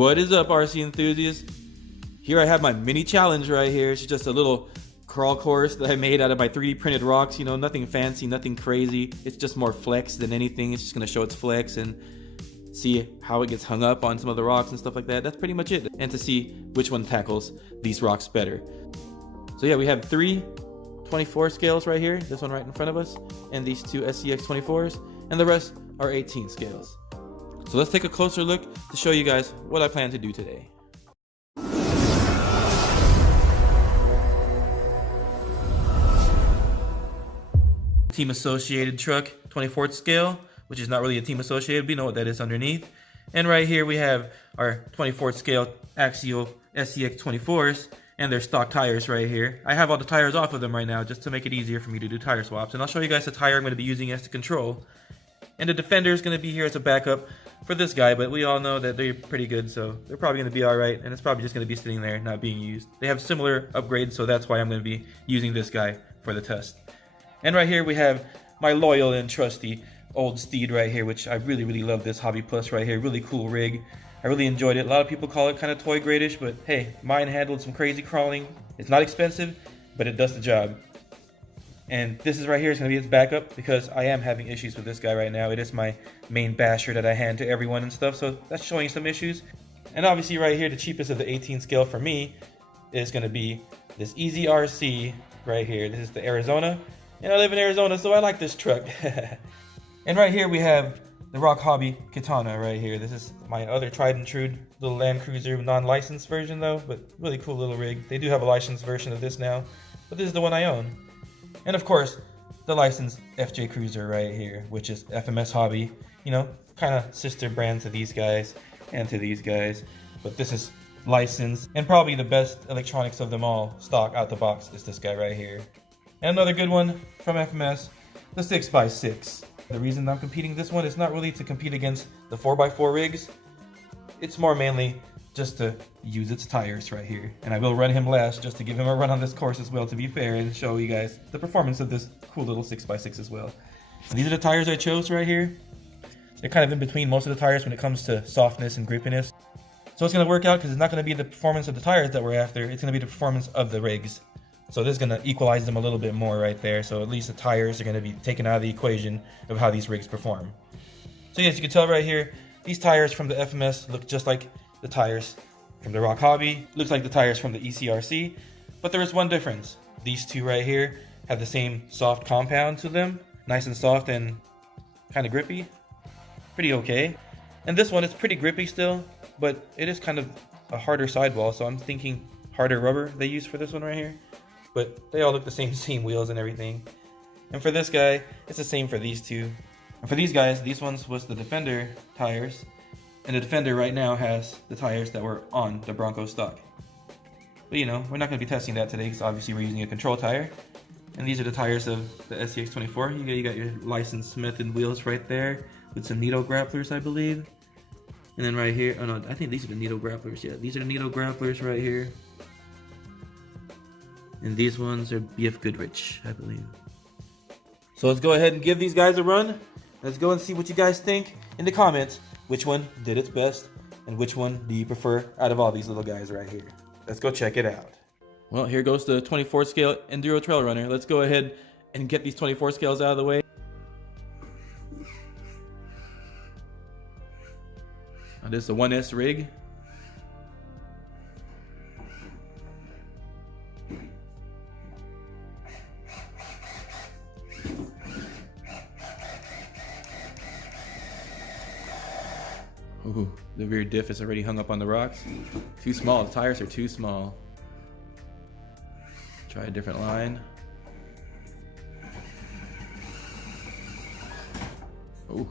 What is up, RC enthusiasts? Here I have my mini challenge right here. It's just a little crawl course that I made out of my 3D printed rocks. You know, nothing fancy, nothing crazy. It's just more flex than anything. It's just gonna show its flex and see how it gets hung up on some of the rocks and stuff like that. That's pretty much it. And to see which one tackles these rocks better. So yeah, we have 3 24 scales right here. This one right in front of us, and these 2 SCX 24s, and the rest are 18 scales. So let's take a closer look to show you guys what I plan to do today. Team Associated truck 24th scale, which is not really a Team Associated, but you know what that is underneath. And right here we have our 24th scale Axial SCX 24s and their stock tires right here. I have all the tires off of them right now just to make it easier for me to do tire swaps. And I'll show you guys the tire I'm going to be using as the control. And the Defender is going to be here as a backup for this guy, but we all know that they're pretty good, so they're probably going to be alright, and it's probably just going to be sitting there, not being used. They have similar upgrades, so that's why I'm going to be using this guy for the test. And right here we have my loyal and trusty old steed right here, which I really love this Hobby Plus right here. Really cool rig. I really enjoyed it. A lot of people call it kind of toy gradish, but hey, mine handled some crazy crawling. It's not expensive, but it does the job. And this is right here is going to be its backup because I am having issues with this guy right now. It is my main basher that I hand to everyone and stuff, so that's showing some issues. And obviously right here, the cheapest of the 18 scale for me is going to be this Easy RC right here. This is the Arizona, and I live in Arizona, so I like this truck. And right here we have the Rock Hobby Katana right here. This is my other tried and true little Land Cruiser non-licensed version though, but really cool little rig. They do have a licensed version of this now, but this is the one I own. And of course, the licensed FJ Cruiser right here, which is FMS Hobby. You know, kind of sister brand to these guys and to these guys. But this is licensed, and probably the best electronics of them all, stock out the box, is this guy right here. And another good one from FMS, the 6x6. The reason I'm competing this one is not really to compete against the 4x4 rigs. It's more mainly just to use its tires right here. And I will run him last just to give him a run on this course as well, to be fair, and show you guys the performance of this cool little 6x6 as well. And these are the tires I chose right here. They're kind of in between most of the tires when it comes to softness and grippiness. So it's going to work out because it's not going to be the performance of the tires that we're after, it's going to be the performance of the rigs. So this is going to equalize them a little bit more right there. So at least the tires are going to be taken out of the equation of how these rigs perform. So yes, you can tell right here, these tires from the FMS look just like the tires from the Rock Hobby. Looks like the tires from the ECRC, but there is one difference. These two right here have the same soft compound to them, nice and soft and kind of grippy, pretty okay. And this one is pretty grippy still, but it is kind of a harder sidewall, so I'm thinking harder rubber they use for this one right here. But they all look the same wheels and everything. And for this guy, it's the same for these two. And for these guys, these ones was the Defender tires. And the Defender right now has the tires that were on the Bronco stock. But you know, we're not going to be testing that today because obviously we're using a control tire. And these are the tires of the SCX24. You got your licensed Method wheels right there with some Nitto grapplers, I believe. And then right here, oh no, I think these are the Nitto grapplers. Yeah, these are the Nitto grapplers right here. And these ones are BF Goodrich, I believe. So let's go ahead and give these guys a run. Let's go and see what you guys think in the comments. Which one did its best, and which one do you prefer out of all these little guys right here? Let's go check it out. Well, here goes the 24 scale Enduro Trail Runner. Let's go ahead and get these 24 scales out of the way. Now, this is a 1S rig. Ooh, the rear diff is already hung up on the rocks. Too small, the tires are too small. Try a different line. Ooh,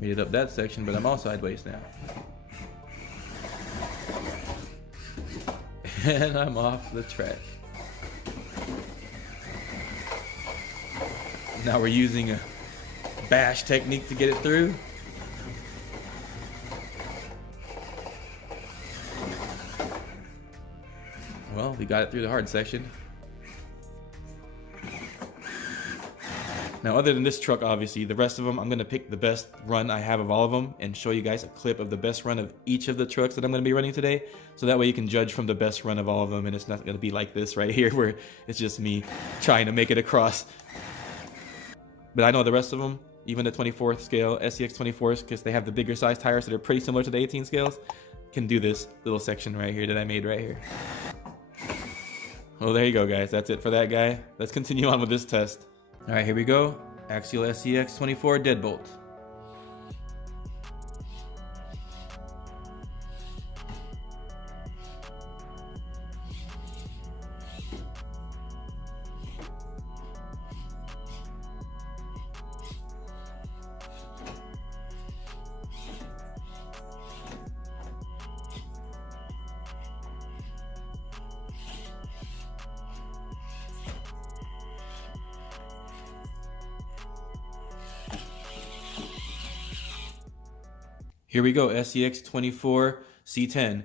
made it up that section, but I'm all sideways now. And I'm off the track. Now we're using a bash technique to get it through. Well, we got it through the hard section. Now, other than this truck, obviously, the rest of them, I'm going to pick the best run I have of all of them and show you guys a clip of the best run of each of the trucks that I'm going to be running today. So that way you can judge from the best run of all of them, and it's not going to be like this right here where it's just me trying to make it across. But I know the rest of them, even the 24th scale SCX 24s, because they have the bigger size tires that are pretty similar to the 18 scales, can do this little section right here that I made right here. Well, there you go, guys. That's it for that guy. Let's continue on with this test. All right, here we go. Axial SCX 24 deadbolt. Here we go, SCX 24 C10.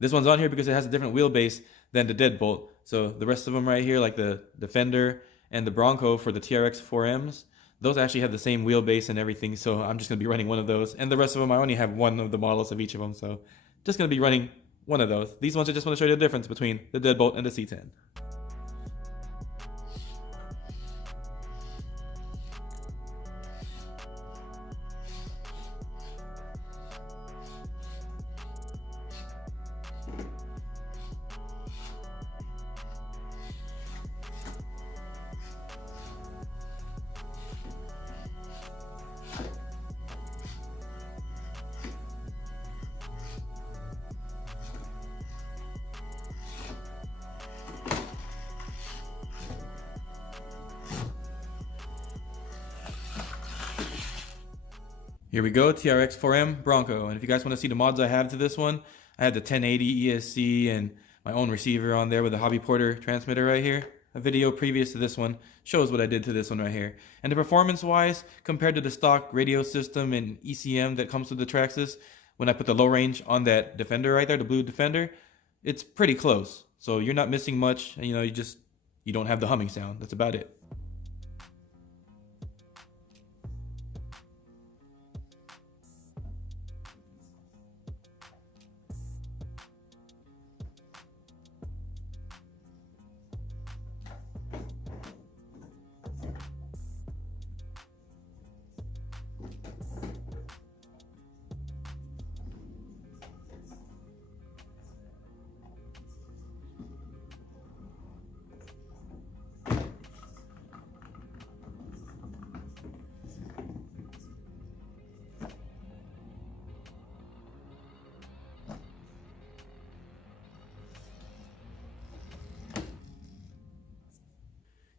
This one's on here because it has a different wheelbase than the deadbolt. So the rest of them right here, like the Defender and the Bronco for the TRX 4Ms, those actually have the same wheelbase and everything. So I'm just going to be running one of those. And the rest of them, I only have one of the models of each of them. So just going to be running one of those. These ones, I just want to show you the difference between the deadbolt and the C10. Here we go, TRX 4M Bronco. And if you guys want to see the mods I have to this one, I have the 1080 ESC and my own receiver on there with the Hobby Porter transmitter right here. A video previous to this one shows what I did to this one right here. And the performance wise, compared to the stock radio system and ECM that comes with the Traxxas, when I put the low range on that Defender right there, the blue Defender, it's pretty close. So you're not missing much, and you don't have the humming sound. That's about it.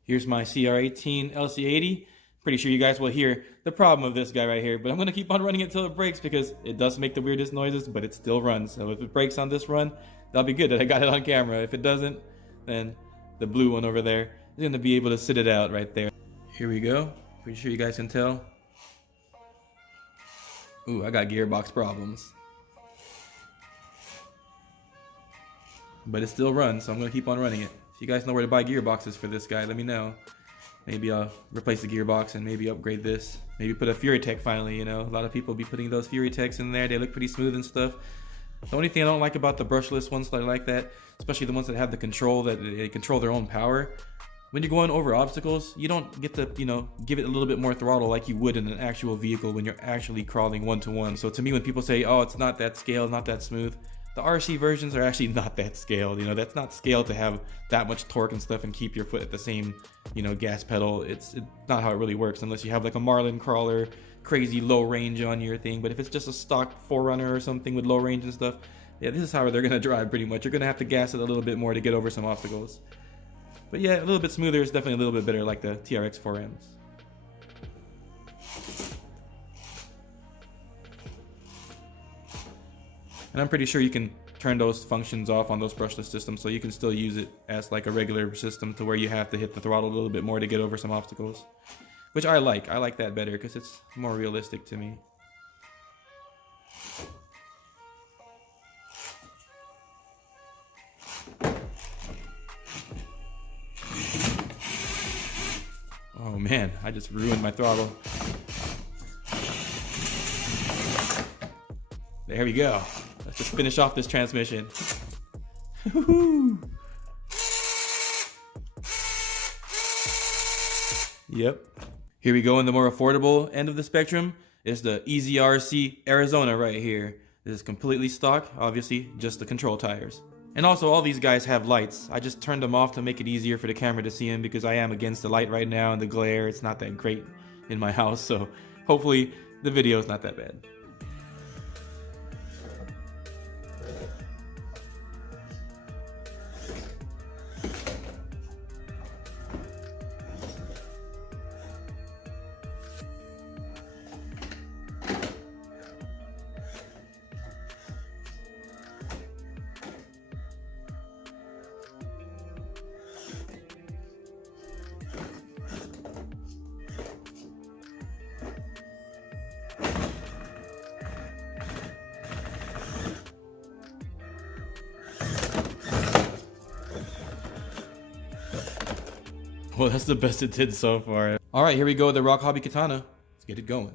Here's my CR18 LC80. Pretty sure you guys will hear the problem of this guy right here, but I'm going to keep on running it till it breaks because it does make the weirdest noises, but it still runs. So if it breaks on this run, that'll be good that I got it on camera. If it doesn't, then the blue one over there is going to be able to sit it out right there. Here we go. Pretty sure you guys can tell. Ooh, I got gearbox problems. But it still runs, so I'm going to keep on running it. If you guys know where to buy gearboxes for this guy, let me know. Maybe I'll replace the gearbox and maybe upgrade this. Maybe put a FuryTech finally, A lot of people be putting those FuryTechs in there. They look pretty smooth and stuff. The only thing I don't like about the brushless ones that are like that, especially the ones that have the control, that they control their own power. When you're going over obstacles, you don't get to, give it a little bit more throttle like you would in an actual vehicle when you're actually crawling one-to-one. So to me, when people say, oh, it's not that scaled, not that smooth, the RC versions are actually not that scaled. That's not scaled to have that much torque and stuff and keep your foot at the same, gas pedal. It's not how it really works unless you have like a Marlin crawler, crazy low range on your thing. But if it's just a stock 4Runner or something with low range and stuff, yeah, this is how they're gonna drive pretty much. You're gonna have to gas it a little bit more to get over some obstacles. But yeah, a little bit smoother is definitely a little bit better, like the TRX 4Ms. And I'm pretty sure you can turn those functions off on those brushless systems, so you can still use it as like a regular system to where you have to hit the throttle a little bit more to get over some obstacles. Which I like. I like that better because it's more realistic to me. Oh man, man, I just ruined my throttle. There we go. Let's just finish off this transmission. Yep. Here we go in the more affordable end of the spectrum. It's the EZRC Arizona right here. This is completely stock, obviously, just the control tires. And also all these guys have lights. I just turned them off to make it easier for the camera to see them because I am against the light right now and the glare. It's not that great in my house, so hopefully the video is not that bad. Well, that's the best it did so far. All right, here we go with the Rock Hobby Katana. Let's get it going.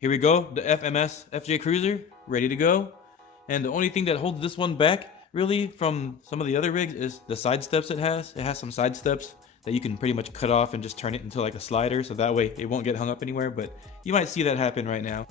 Here we go, the FMS FJ Cruiser, ready to go. And the only thing that holds this one back, really, from some of the other rigs is the side steps it has. It has some side steps that you can pretty much cut off and just turn it into like a slider, so that way it won't get hung up anywhere, but you might see that happen right now.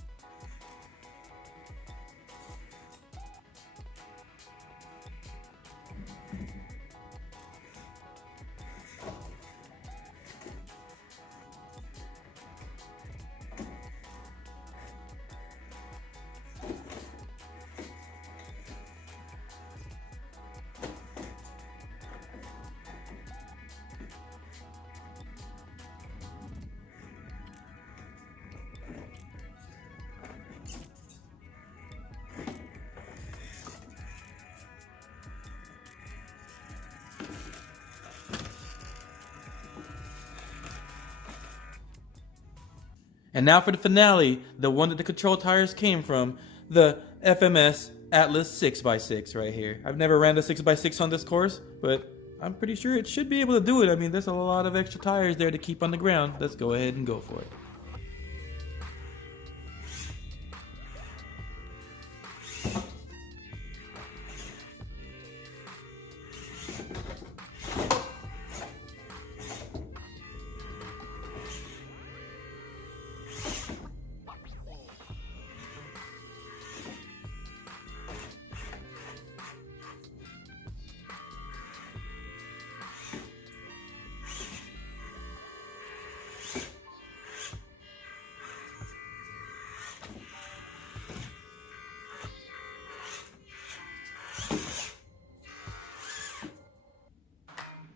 And now for the finale, the one that the control tires came from, the FMS Atlas 6x6 right here. I've never ran the 6x6 on this course, but I'm pretty sure it should be able to do it. I mean, there's a lot of extra tires there to keep on the ground. Let's go ahead and go for it.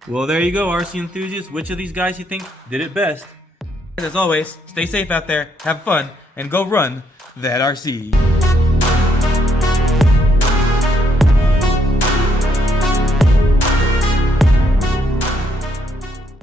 Well, there you go, RC enthusiasts. Which of these guys you think did it best? And as always, stay safe out there, have fun, and go run that RC.